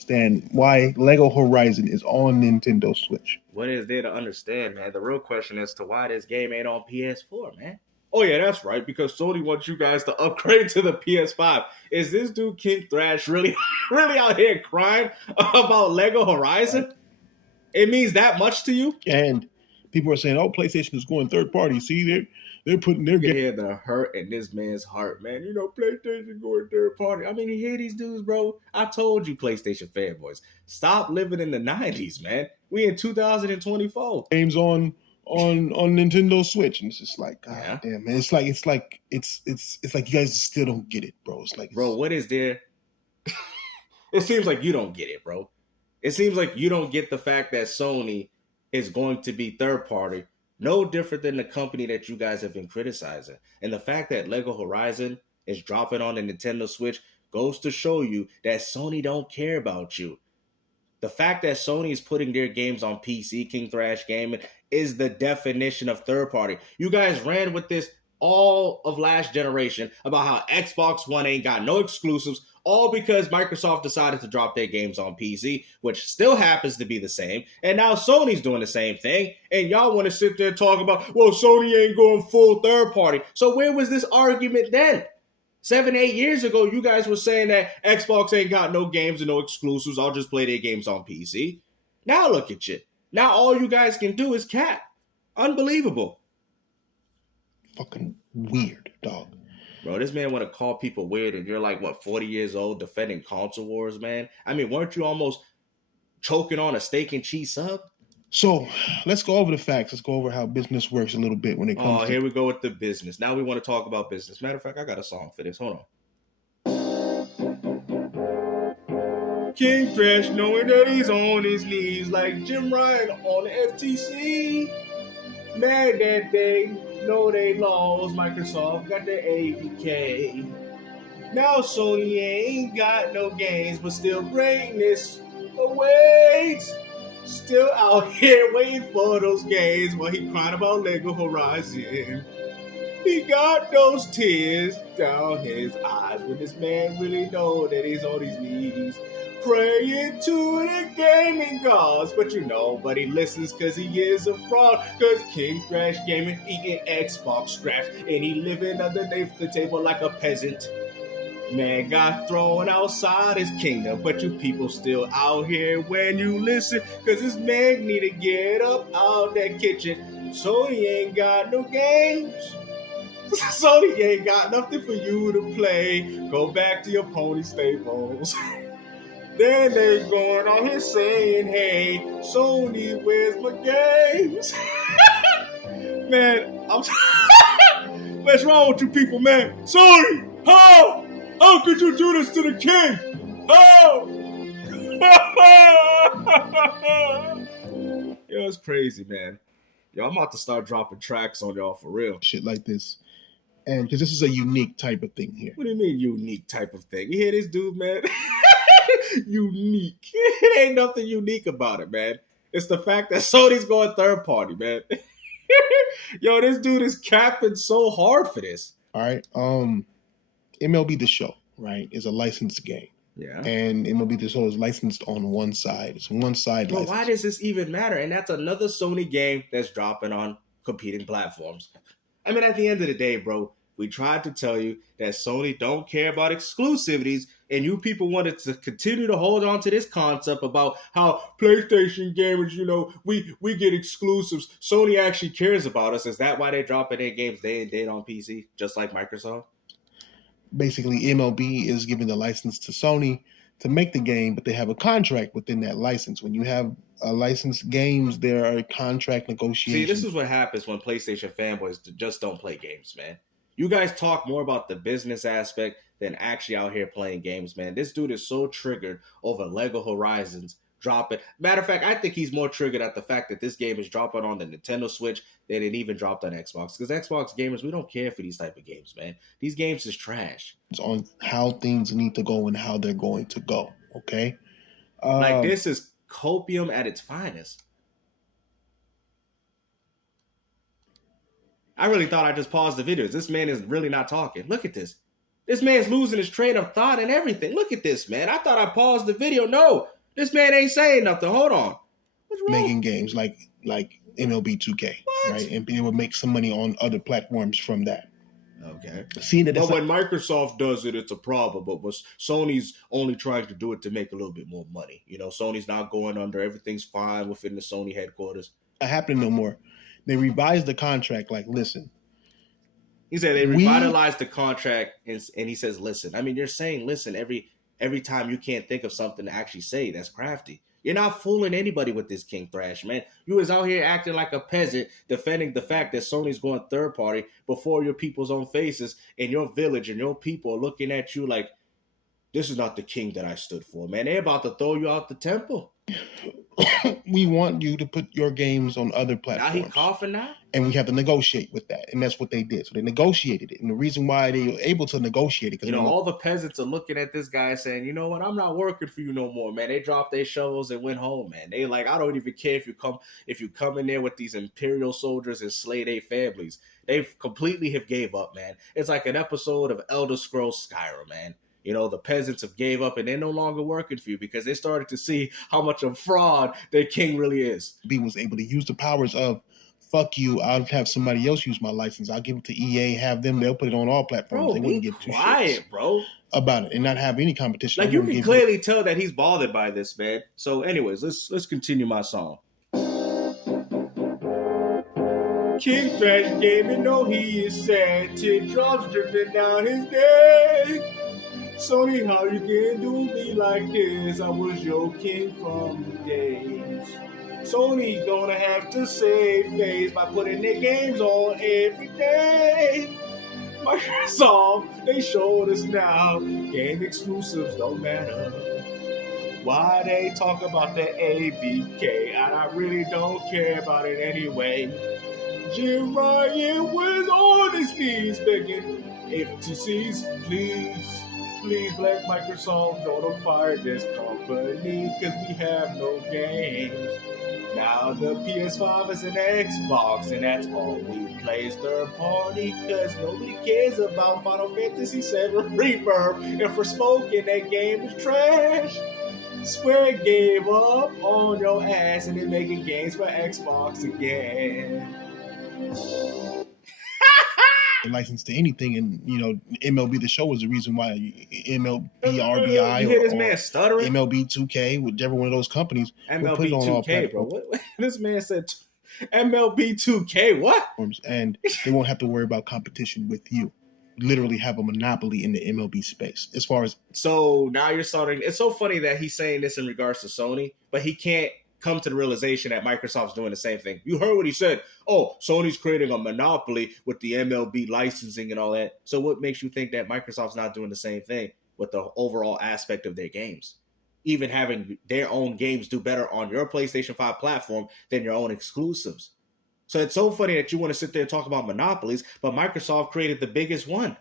Understand why Lego Horizon is on Nintendo Switch. What is there to understand, man? The real question is to why this game ain't on PS4, man. Oh yeah, that's right. Because Sony wants you guys to upgrade to the PS5. Is this dude KingThrash really, really out here crying about Lego Right. Horizon? It means that much to you? And people are saying, "Oh, PlayStation is going third party." See, they're putting their You can game. hear the hurt in this man's heart, man. You know, PlayStation going third party. I mean, you hear these dudes, bro. I told you, PlayStation fanboys, stop living in the '90s, man. We in 2024. Games on Nintendo Switch, and it's just like, God Yeah, damn, man. It's like you guys still don't get it, bro. It's like bro. What is there? It seems like you don't get it, bro. It seems like you don't get the fact that Sony is going to be third party, no different than the company that you guys have been criticizing. And the fact that Lego Horizon is dropping on the Nintendo Switch goes to show you that Sony don't care about you. The fact that Sony is putting their games on PC, KingThrash Gaming, is the definition of third party. You guys ran with this all of last generation about how Xbox One ain't got no exclusives, all because Microsoft decided to drop their games on PC, which still happens to be the same. And now Sony's doing the same thing. And y'all want to sit there and talk about, well, Sony ain't going full third party. So where was this argument then? 7, 8 years ago, you guys were saying that Xbox ain't got no games and no exclusives. I'll just play their games on PC. Now look at you. Now all you guys can do is cap. Unbelievable. fucking weird, dog. Bro, this man want to call people weird and you're like, what, 40 years old defending console wars, man? I mean, weren't you almost choking on a steak and cheese sub? So let's go over the facts. Let's go over how business works a little bit when it comes Oh, to. here we go with the business. Now we want to talk about business. Matter of fact, I got a song for this. Hold on. KingThrash knowing that he's on his knees like Jim Ryan on the FTC. Mad that they know they lost. Microsoft got their APK. Now Sony ain't got no games, but still greatness awaits. Still out here waiting for those games while he crying about Lego Horizon. He got those tears down his eyes when this man really know that he's on his knees. Praying to the gaming gods, but he listens cause he is a fraud. Cause KingThrash Gaming eating Xbox scraps and he living underneath the table like a peasant. Man got thrown outside his kingdom, but you people still out here when you listen, cause this man need to get up out that kitchen. Sony ain't got no games. Sony ain't got nothing for you to play. Go back to your pony stables. Then they going on here saying, hey, Sony, where's my games? Man, what's wrong with you people, man? Sony, how? How could you do this to the king? How? Yo, it's crazy, man. Yo, I'm about to start dropping tracks on y'all for real. Shit like this. And because this is a unique type of thing here. What do you mean unique type of thing? You hear this dude, man? Unique. It ain't nothing unique about it, man. It's the fact that Sony's going third party, man. Yo, this dude is capping so hard for this. All right. MLB The Show, right, is a licensed game. Yeah. And MLB The Show is licensed on one side. It's one side Bro, license. why does this even matter? And that's another Sony game that's dropping on competing platforms. I mean, at the end of the day, bro, we tried to tell you that Sony don't care about exclusivities, and you people wanted to continue to hold on to this concept about how PlayStation gamers, you know, we get exclusives. Sony actually cares about us. Is that why they're dropping their games day and date on PC, just like Microsoft? Basically, MLB is giving the license to Sony to make the game, but they have a contract within that license. When you have licensed games, there are contract negotiations. See, this is what happens when PlayStation fanboys just don't play games, man. You guys talk more about the business aspect than actually out here playing games, man. This dude is so triggered over Lego Horizons dropping. Matter of fact, I think he's more triggered at the fact that this game is dropping on the Nintendo Switch than it even dropped on Xbox. Because Xbox gamers, we don't care for these type of games, man. These games is trash. It's on how things need to go and how they're going to go, okay? Like, this is copium at its finest. I really thought I just paused the videos. This man is really not talking. Look at this. This man's losing his train of thought and everything. Look at this, man. I thought I paused the video. No, this man ain't saying nothing. Hold on. What's wrong? Making games like MLB 2K, What? right? And be able to make some money on other platforms from that. Okay. Seeing that, but when Microsoft does it, it's a problem. But Sony's only trying to do it to make a little bit more money. You know, Sony's not going under. Everything's fine within the Sony headquarters. Not happening no more. They revised the contract. Like, listen. He said they revitalized the contract, and he says, listen. I mean, you're saying listen every time you can't think of something to actually say. That's crafty. You're not fooling anybody with this KingThrash, man. You was out here acting like a peasant, defending the fact that Sony's going third party before your people's own faces, and your village and your people are looking at you like, this is not the king that I stood for, man. They're about to throw you out the temple. We want you to put your games on other platforms. Now he coughing now? And we have to negotiate with that. And that's what they did. So they negotiated it. And the reason why they were able to negotiate it, because all the peasants are looking at this guy saying, you know what, I'm not working for you no more, man. They dropped their shovels and went home, man. They like, I don't even care if you come in there with these imperial soldiers and slay their families. They completely have gave up, man. It's like an episode of Elder Scrolls Skyrim, man. You know, the peasants have gave up and they're no longer working for you because they started to see how much of fraud their king really is. B was able to use the powers of, fuck you, I'll have somebody else use my license. I'll give it to EA, have them, they'll put it on all platforms. Bro, they wouldn't get too quiet, bro. About it and not have any competition. Like, you can clearly tell that he's bothered by this, man. So anyways, let's continue my song. KingThrash Gaming, know he is sad. Teardrops dripping down his neck. Sony, how you can do me like this? I was your king from the days. Sony gonna have to save face by putting their games on every day. Microsoft, they showed us now. Game exclusives don't matter. Why they talk about the ABK? And I really don't care about it anyway. Jim Ryan was on his knees begging FTCs, please, Black Microsoft, don't acquire this company because we have no games. Now the PS5 is an Xbox, and that's all we play is third party because nobody cares about Final Fantasy VII Rebirth. And for smoking, that game is trash. Square gave up on your ass and they're making games for Xbox again. License to anything, and MLB The Show is the reason why MLB RBI you hear this man stuttering? MLB 2K, whichever one of those companies, MLB put it on 2K, bro. What? This man said MLB 2K. What? And they won't have to worry about competition with you. Literally have a monopoly in the MLB space. As far as so now you're starting. It's so funny that he's saying this in regards to Sony, but he can't come to the realization that Microsoft's doing the same thing. You heard what he said. Oh, Sony's creating a monopoly with the MLB licensing and all that. So what makes you think that Microsoft's not doing the same thing with the overall aspect of their games? Even having their own games do better on your PlayStation 5 platform than your own exclusives. So it's so funny that you want to sit there and talk about monopolies, but Microsoft created the biggest one.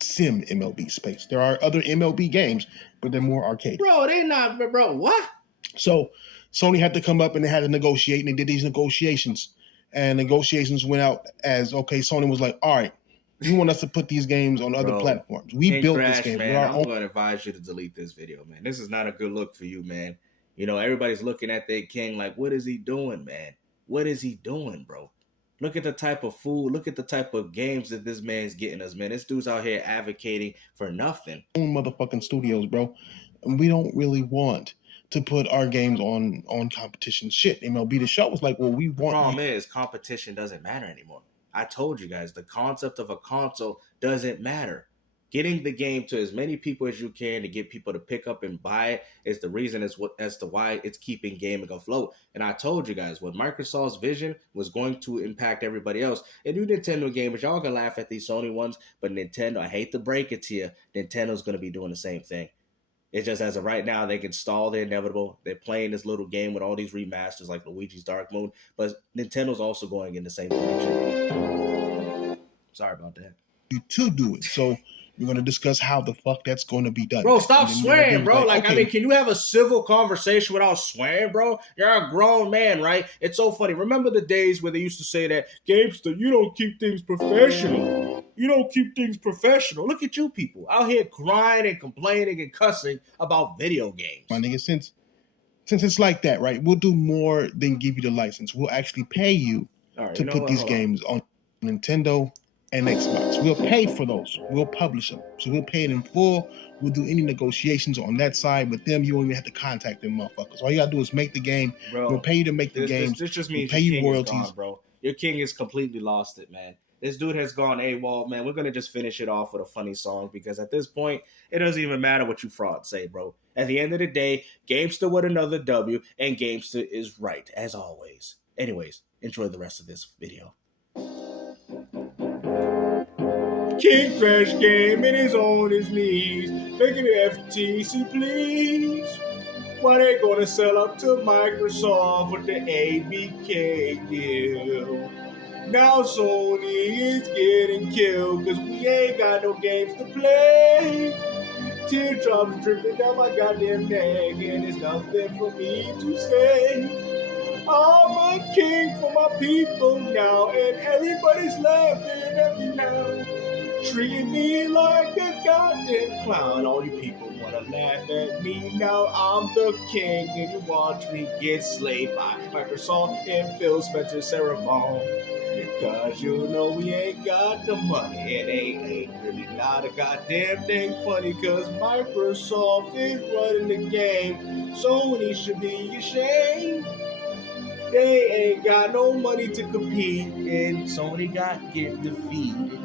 Sim MLB space. There are other MLB games, but they're more arcade. Bro, they're not, bro, what? So Sony had to come up and they had to negotiate, and they did these negotiations. And negotiations went out as, okay, Sony was like, all right, you want us to put these games on other platforms. We built this game. Man, I'm going to advise you to delete this video, man. This is not a good look for you, man. Everybody's looking at their king like, what is he doing, man? What is he doing, bro? Look at the type of food. Look at the type of games that this man's getting us, man. This dude's out here advocating for nothing. Own motherfucking studios, bro. And we don't really want to put our games on competition shit. MLB The Show was like, well, we want. The problem is competition doesn't matter anymore. I told you guys, the concept of a console doesn't matter. Getting the game to as many people as you can to get people to pick up and buy it is the reason as to why it's keeping gaming afloat. And I told you guys, when Microsoft's vision was going to impact everybody else, and you Nintendo gamers, y'all can laugh at these Sony ones, but Nintendo, I hate to break it to you, Nintendo's going to be doing the same thing. It's just as of right now, they can stall the inevitable. They're playing this little game with all these remasters like Luigi's Dark Moon, but Nintendo's also going in the same direction. Sorry about that. To do it. So We're going to discuss how the fuck that's going to be done. Bro, stop swearing, bro. Like, okay. I mean, can you have a civil conversation without swearing, bro? You're a grown man, right? It's so funny. Remember the days where they used to say that, Gamester, you don't keep things professional. You don't keep things professional. Look at you people out here crying and complaining and cussing about video games. My nigga, since it's like that, right? We'll do more than give you the license. We'll actually pay you to put these games on Nintendo and Xbox. We'll pay for those. We'll publish them. So we'll pay it in full. We'll do any negotiations on that side with them. You won't even have to contact them motherfuckers. All you gotta do is make the game. Bro, we'll pay you to make the game. This just means we'll pay you royalties. Gone, bro. Your king has completely lost it, man. This dude has gone AWOL, man. We're gonna just finish it off with a funny song because at this point, it doesn't even matter what you frauds say, bro. At the end of the day, Gamester with another W, and Gamester is right, as always. Anyways, enjoy the rest of this video. KingThrash gaming is on his knees, begging the FTC, please. Why they gonna sell up to Microsoft with the ABK deal? Now Sony is getting killed cause we ain't got no games to play. Teardrops dripping down my goddamn neck and there's nothing for me to say. I'm a king for my people now and everybody's laughing at me now. Treating me like a goddamn clown. All you people wanna laugh at me now. I'm the king and you watch me get slayed by Microsoft and Phil Spencer Cerebon. Cause you know we ain't got the money and ain't really not a goddamn thing funny cause Microsoft is running the game. Sony should be ashamed. They ain't got no money to compete and Sony got get defeated.